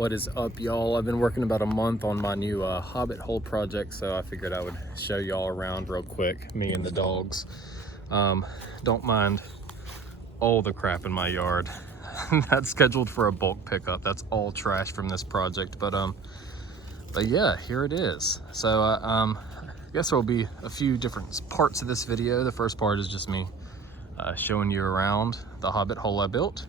What is up, y'all? I've been working about a month on my new Hobbit Hole project, so I figured I would show y'all around real quick, me and the dogs. Don't mind all the crap in my yard. That's scheduled for a bulk pickup. That's all trash from this project, but yeah, here it is. So I guess there will be a few different parts of this video. The first part is just me showing you around the Hobbit Hole I built.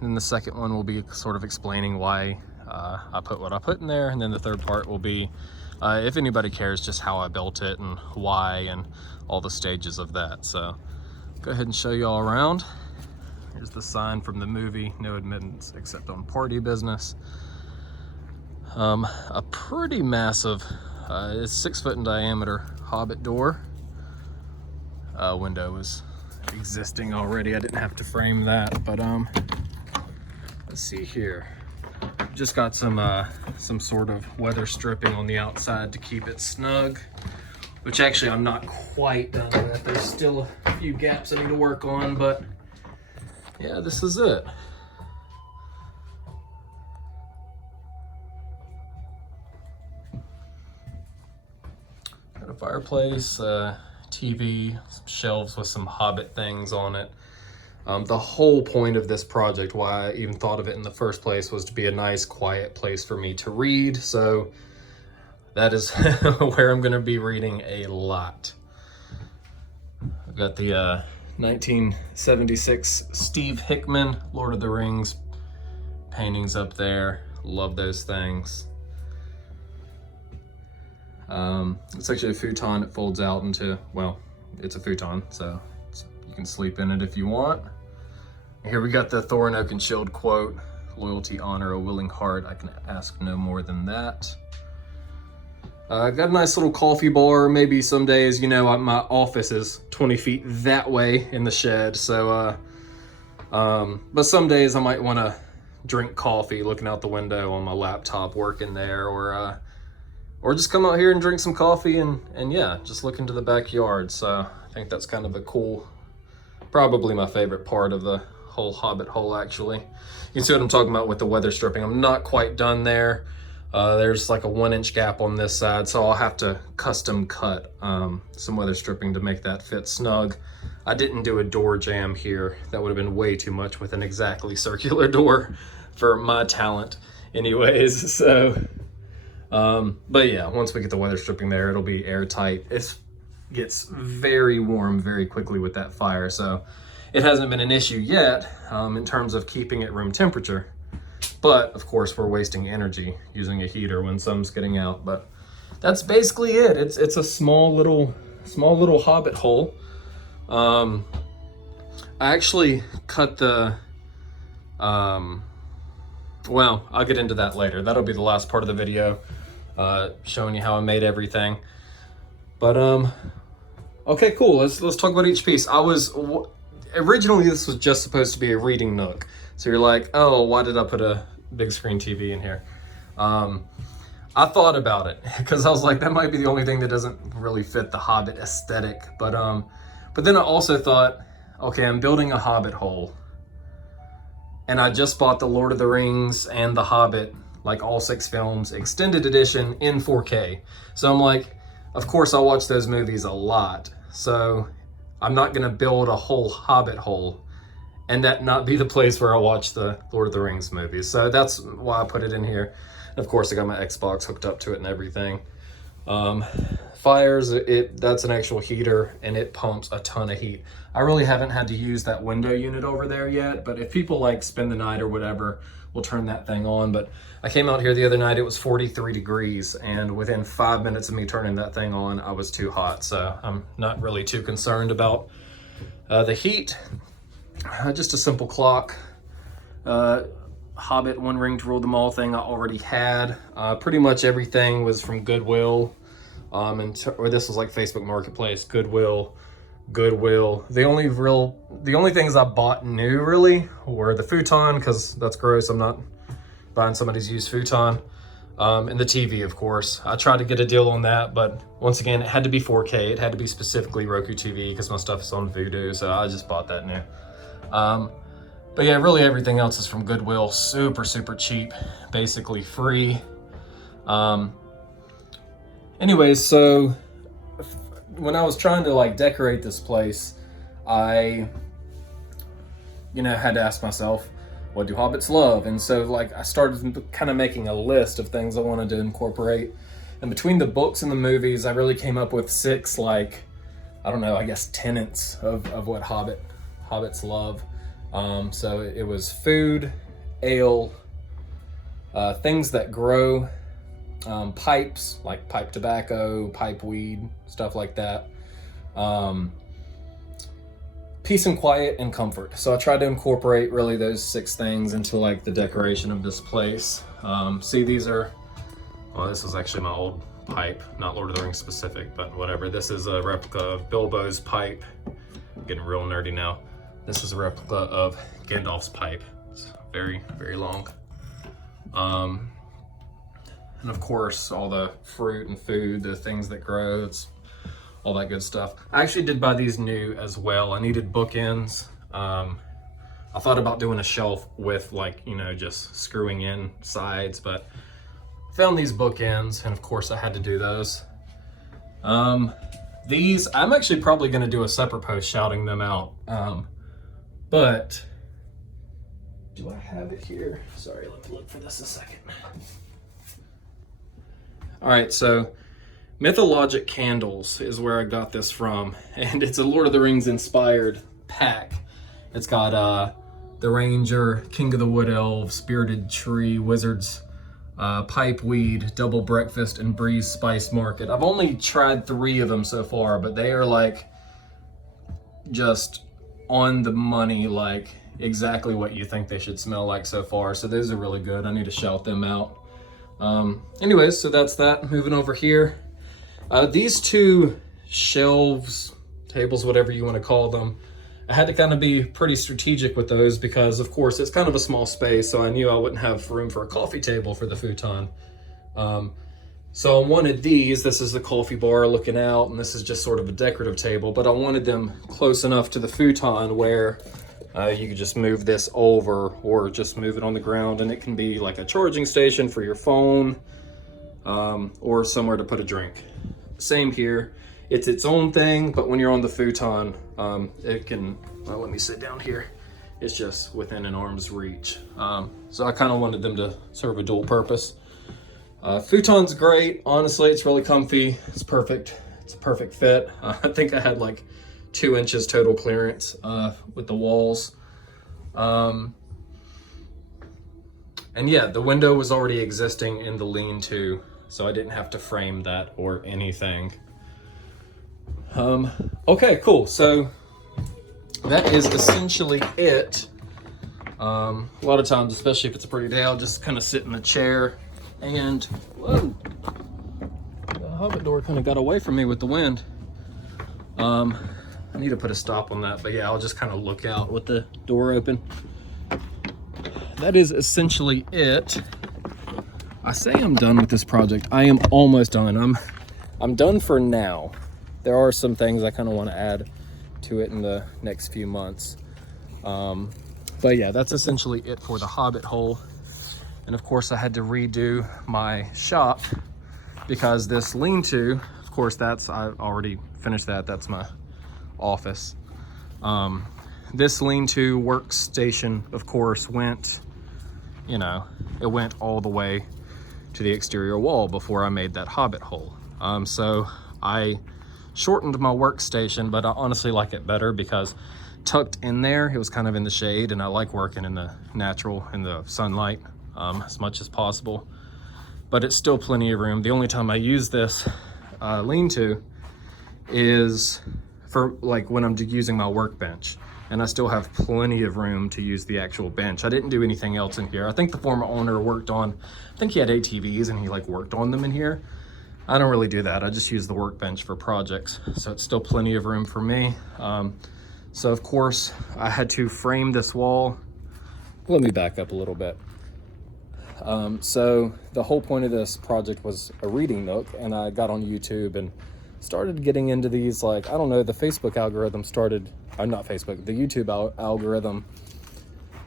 Then the second one will be sort of explaining why I put what I put in there. And then the third part will be, if anybody cares, just how I built it and why and all the stages of that. So go ahead and show you all around. Here's the sign from the movie, no admittance except on party business. A pretty massive, it's 6 foot in diameter Hobbit door. Window was existing already. I didn't have to frame that, but let's see here. Just got some sort of weather stripping on the outside to keep it snug, which actually I'm not quite done with. There's still a few gaps I need to work on, but yeah, this is it. Got a fireplace, TV, some shelves with some Hobbit things on it. The whole point of this project, why I even thought of it in the first place, was to be a nice quiet place for me to read. So that is where I'm going to be reading a lot. I've got the 1976 Steve Hickman Lord of the Rings paintings up there. Love those things. It's actually a futon. It folds out into, well, it's a futon, so you can sleep in it if you want. Here we got the Thorin Oakenshield quote, "Loyalty, honor, a willing heart. I can ask no more than that." I've got a nice little coffee bar. Maybe some days, you know, my office is 20 feet that way in the shed. So, but some days I might want to drink coffee looking out the window on my laptop working there, or just come out here and drink some coffee and yeah, just look into the backyard. So I think that's kind of a cool, probably my favorite part of the whole Hobbit Hole, actually. You can see what I'm talking about with the weather stripping. I'm not quite done there. There's like a 1-inch gap on this side, so I'll have to custom cut some weather stripping to make that fit snug. I didn't do a door jamb here. That would have been way too much with an exactly circular door for my talent anyways. So but yeah, once we get the weather stripping there, it'll be airtight. It gets very warm very quickly with that fire, so it hasn't been an issue yet in terms of keeping it room temperature. But of course, we're wasting energy using a heater when sun's getting out. But that's basically it. It's a small little Hobbit hole. I actually cut the well, I'll get into that later. That'll be the last part of the video, showing you how I made everything. But okay, cool. Let's talk about each piece. Originally this was just supposed to be a reading nook. So you're like, oh, why did I put a big screen TV in here? I thought about it because I was like, that might be the only thing that doesn't really fit the Hobbit aesthetic. But then I also thought, okay, I'm building a Hobbit hole, and I just bought the Lord of the Rings and the Hobbit, like all 6 films, extended edition in 4K. So I'm like, of course I watch those movies a lot. So I'm not gonna build a whole Hobbit hole and that not be the place where I watch the Lord of the Rings movies. So that's why I put it in here. And of course I got my Xbox hooked up to it and everything. Fires, that's an actual heater and it pumps a ton of heat. I really haven't had to use that window unit over there yet, but if people like spend the night or whatever, we'll turn that thing on. But I came out here the other night, it was 43 degrees, and within 5 minutes of me turning that thing on, I was too hot. So I'm not really too concerned about the heat. Just a simple clock. Hobbit one ring to rule them all thing I already had. Pretty much everything was from Goodwill. Or this was like Facebook Marketplace, Goodwill. The only things I bought new really were the futon, because that's gross. I'm not buying somebody's used futon. And the TV, of course. I tried to get a deal on that, but once again, it had to be 4K. It had to be specifically Roku TV because my stuff is on Vudu, so I just bought that new. But yeah, really everything else is from Goodwill. Super, super cheap, basically free. Anyways, so when I was trying to like decorate this place, I, had to ask myself, what do hobbits love? And so like I started kind of making a list of things I wanted to incorporate. And between the books and the movies, I really came up with 6, like, I don't know, I guess tenets of what hobbits love. So it was food, ale, things that grow, pipes, like pipe tobacco, pipe weed, stuff like that. Peace and quiet and comfort. So I tried to incorporate really those 6 things into like the decoration of this place. See, these are, well, this is actually my old pipe, not Lord of the Rings specific, but whatever. This is a replica of Bilbo's pipe. I'm getting real nerdy now. This is a replica of Gandalf's pipe. It's very, very long. And of course, all the fruit and food, the things that grow, it's all that good stuff. I actually did buy these new as well. I needed bookends. I thought about doing a shelf with like, just screwing in sides, but found these bookends, and of course I had to do those. These, I'm actually probably gonna do a separate post shouting them out. But do I have it here? Sorry, let me look for this a second. All right, so Mythologic Candles is where I got this from, and it's a Lord of the Rings inspired pack. It's got the Ranger, King of the Wood Elves, Spirited Tree, Wizards, Pipeweed, Double Breakfast, and Breeze Spice Market. I've only tried 3 of them so far, but they are like just on the money, like exactly what you think they should smell like so far. So those are really good. I need to shout them out. Anyways, so that's that. Moving over here. These 2 shelves, tables, whatever you want to call them, I had to kind of be pretty strategic with those because, of course, it's kind of a small space, so I knew I wouldn't have room for a coffee table for the futon. So I wanted these. This is the coffee bar looking out, and this is just sort of a decorative table, but I wanted them close enough to the futon where you could just move this over or just move it on the ground, and it can be like a charging station for your phone, or somewhere to put a drink. Same here. It's its own thing, but when you're on the futon, it can, well, let me sit down here. It's just within an arm's reach. So I kind of wanted them to serve a dual purpose. Futon's great. Honestly, it's really comfy. It's perfect. It's a perfect fit. I think I had like 2 inches total clearance with the walls. And yeah, the window was already existing in the lean-to, so I didn't have to frame that or anything. Okay, cool. So that is essentially it. A lot of times, especially if it's a pretty day, I'll just kind of sit in the chair and, whoa, the Hobbit door kind of got away from me with the wind. I need to put a stop on that, but yeah, I'll just kind of look out with the door open. That is essentially it. I say I'm done with this project. I am almost done. I'm done for now. There are some things I kind of want to add to it in the next few months. But yeah, that's essentially it for the Hobbit Hole. And of course I had to redo my shop because this lean-to, of course I already finished that. That's my office. This lean-to workstation, of course, went, it went all the way to the exterior wall before I made that Hobbit Hole. So I shortened my workstation, but I honestly like it better because tucked in there, it was kind of in the shade, and I like working in the natural, in the sunlight as much as possible. But it's still plenty of room. The only time I use this lean-to is for like when I'm using my workbench, and I still have plenty of room to use the actual bench. I didn't do anything else in here. I think the former owner worked on, I think he had ATVs and he like worked on them in here. I don't really do that. I just use the workbench for projects. So it's still plenty of room for me. So of course I had to frame this wall. Let me back up a little bit. So the whole point of this project was a reading nook, and I got on YouTube and started getting into these, like, I don't know, the Facebook algorithm started, not Facebook, the YouTube algorithm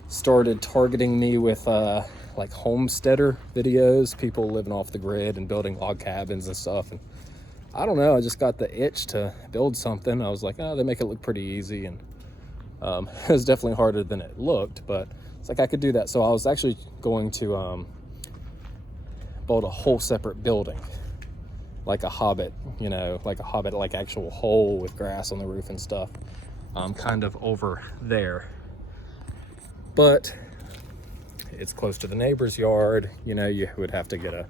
started targeting me with like homesteader videos, people living off the grid and building log cabins and stuff. And I don't know, I just got the itch to build something. I was like, oh, they make it look pretty easy. And it was definitely harder than it looked, but it's like I could do that. So I was actually going to build a whole separate building, like a Hobbit, you know, like a Hobbit, like actual hole with grass on the roof and stuff, kind of over there. But it's close to the neighbor's yard. You know, you would have to get a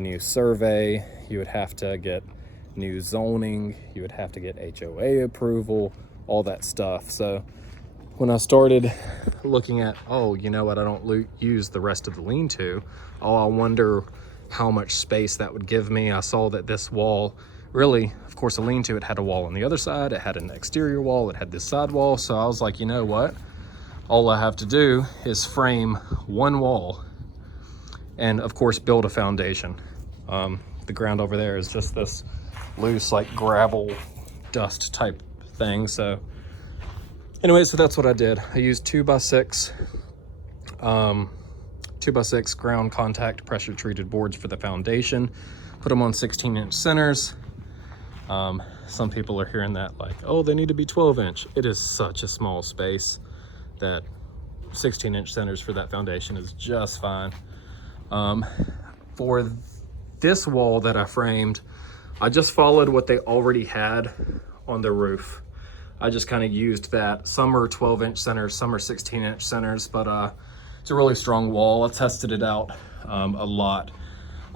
new survey. You would have to get new zoning. You would have to get HOA approval, all that stuff. So when I started looking at, oh, you know what, I don't use the rest of the lean-to. Oh, I wonder how much space that would give me. I saw that this wall, really, of course, a lean-to, it had a wall on the other side. It had an exterior wall. It had this side wall. So I was like, you know what? All I have to do is frame one wall and, of course, build a foundation. The ground over there is just this loose, like, gravel dust type thing. So anyway, so that's what I did. I used 2x6 ground contact pressure treated boards for the foundation, put them on 16-inch centers. Some people are hearing that like, oh, they need to be 12-inch. It is such a small space that 16-inch centers for that foundation is just fine. For this wall that I framed, I just followed what they already had on the roof. I just kind of used that. Some are 12-inch centers, some are 16-inch centers, but it's a really strong wall. I tested it out a lot.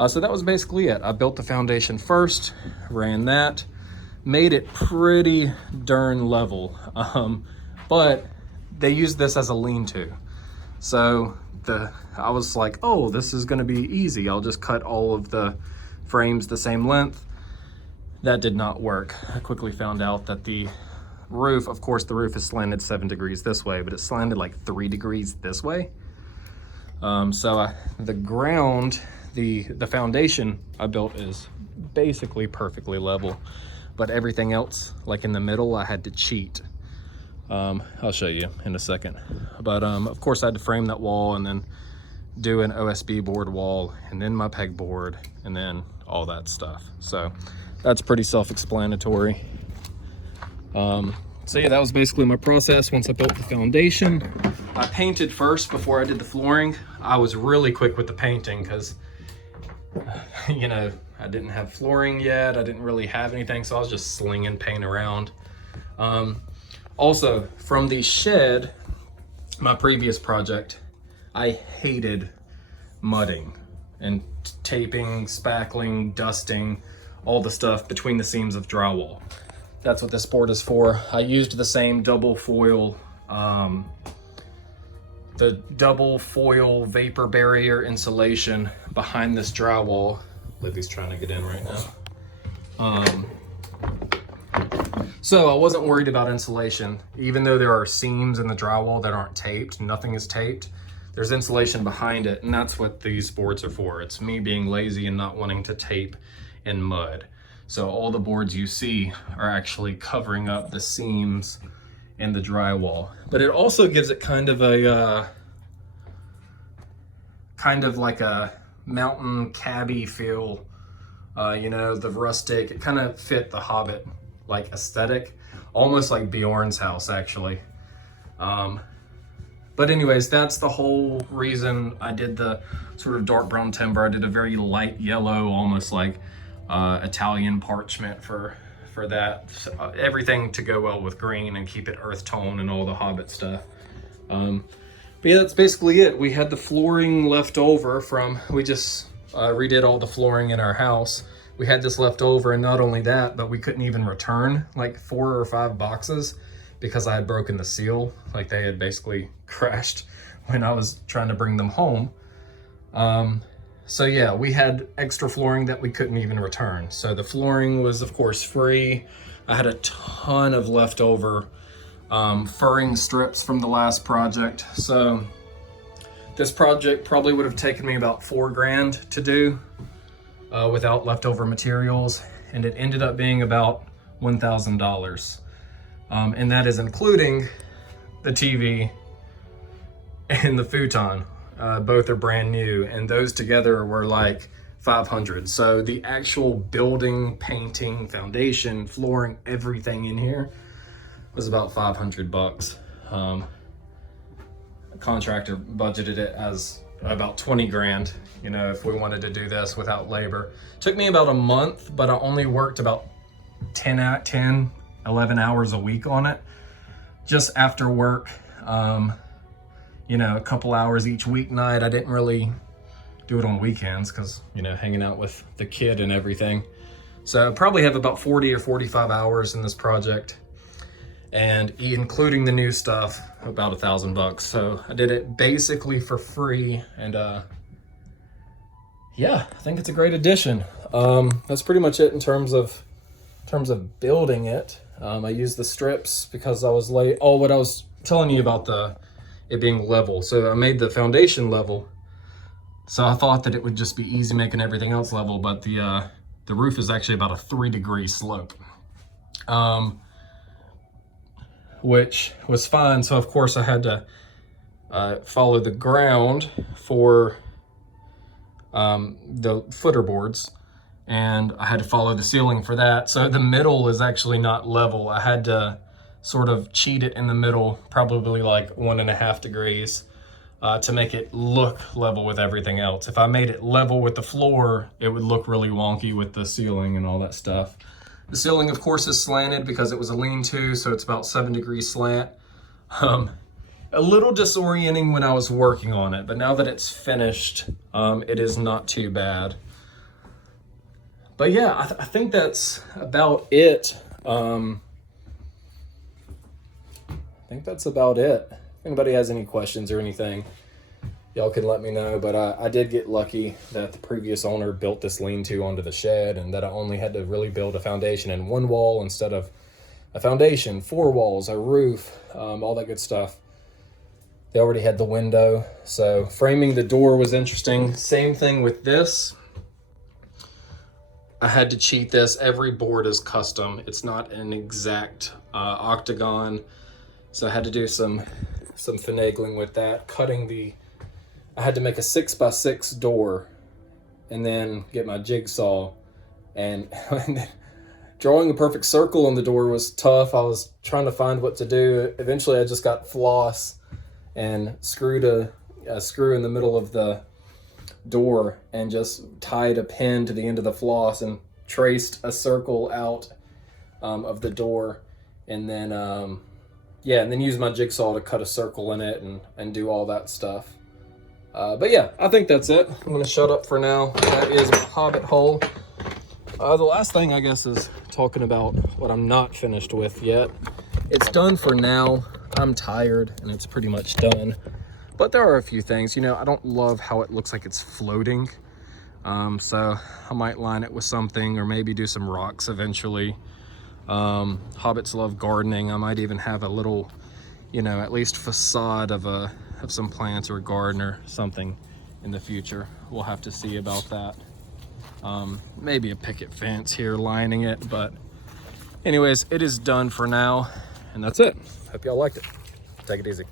So that was basically it. I built the foundation first, ran that, made it pretty darn level. But they used this as a lean-to. So I was like, oh, this is gonna be easy. I'll just cut all of the frames the same length. That did not work. I quickly found out that the roof, of course, the roof is slanted 7 degrees this way, but it's slanted like 3 degrees this way. The ground, the foundation I built is basically perfectly level, but everything else, like in the middle, I had to cheat. I'll show you in a second. But of course I had to frame that wall and then do an OSB board wall and then my peg board and then all that stuff. So that's pretty self-explanatory. So yeah, that was basically my process once I built the foundation. I painted first before I did the flooring. I was really quick with the painting because, you know, I didn't have flooring yet. I didn't really have anything, so I was just slinging paint around. Also, from the shed, my previous project, I hated mudding and taping, spackling, dusting, all the stuff between the seams of drywall. That's what this board is for. I used the same double foil, the double foil vapor barrier insulation behind this drywall. Libby's trying to get in right now. So I wasn't worried about insulation. Even though there are seams in the drywall that aren't taped, nothing is taped, there's insulation behind it, and that's what these boards are for. It's me being lazy and not wanting to tape in mud. So all the boards you see are actually covering up the seams in the drywall. But it also gives it kind of like a mountain cabby feel. You know, the rustic, it kind of fit the Hobbit like aesthetic, almost like Bjorn's house actually. But anyways, that's the whole reason I did the sort of dark brown timber. I did a very light yellow, almost like Italian parchment for that. So, everything to go well with green and keep it earth tone and all the Hobbit stuff. But yeah, that's basically it. We had the flooring left over from, we just redid all the flooring in our house. We had this left over, and not only that, but we couldn't even return like 4 or 5 boxes because I had broken the seal. Like they had basically crashed when I was trying to bring them home. So yeah, we had extra flooring that we couldn't even return. So the flooring was of course free. I had a ton of leftover furring strips from the last project. So this project probably would have taken me about $4 grand to do without leftover materials. And it ended up being about $1,000. And that is including the TV, and the futon. Both are brand new, and those together were like 500. So the actual building, painting, foundation, flooring, everything in here was about 500 bucks. A contractor budgeted it as about 20 grand, you know, if we wanted to do this without labor. Took me about a month, but I only worked about 11 hours a week on it. Just after work, you know, a couple hours each weeknight. I didn't really do it on weekends because, you know, hanging out with the kid and everything. So I probably have about 40 or 45 hours in this project, and including the new stuff, about $1,000. So I did it basically for free, and yeah, I think it's a great addition. That's pretty much it in terms of building it. I used the strips because I was late. Oh, what I was telling you about it being level. So I made the foundation level. So I thought that it would just be easy making everything else level, but the roof is actually about a 3-degree slope, which was fine. So of course I had to follow the ground for the footer boards, and I had to follow the ceiling for that. So the middle is actually not level. I had to sort of cheat it in the middle, probably like 1.5 degrees, to make it look level with everything else. If I made it level with the floor, it would look really wonky with the ceiling and all that stuff. The ceiling, of course, is slanted because it was a lean-to, so it's about 7 degrees slant. A little disorienting when I was working on it, but now that it's finished, it is not too bad. But yeah, I think that's about it. I think that's about it. If anybody has any questions or anything, y'all can let me know. But I did get lucky that the previous owner built this lean-to onto the shed, and that I only had to really build a foundation in 1 wall instead of a foundation, 4 walls, a roof, all that good stuff. They already had the window, so framing the door was interesting. Same thing with this. I had to cheat this. Every board is custom. It's not an exact octagon, so I had to do some finagling with that. I had to make a 6x6 door, and then get my jigsaw, and drawing a perfect circle on the door was tough. I was trying to find what to do. Eventually I just got floss and screwed a screw in the middle of the door and just tied a pin to the end of the floss and traced a circle out of the door, and then and then used my jigsaw to cut a circle in it and do all that stuff. But yeah, I think that's it. I'm gonna shut up for now. That is my Hobbit Hole. The last thing, I guess, is talking about what I'm not finished with yet. It's done for now. I'm tired and it's pretty much done. But there are a few things, you know, I don't love how it looks like it's floating. So I might line it with something, or maybe do some rocks eventually. Hobbits love gardening. I might even have a little, you know, at least facade of some plants or a garden or something in the future. We'll have to see about that. Maybe a picket fence here lining it, but anyways, it is done for now, and that's it. Hope y'all liked it. Take it easy.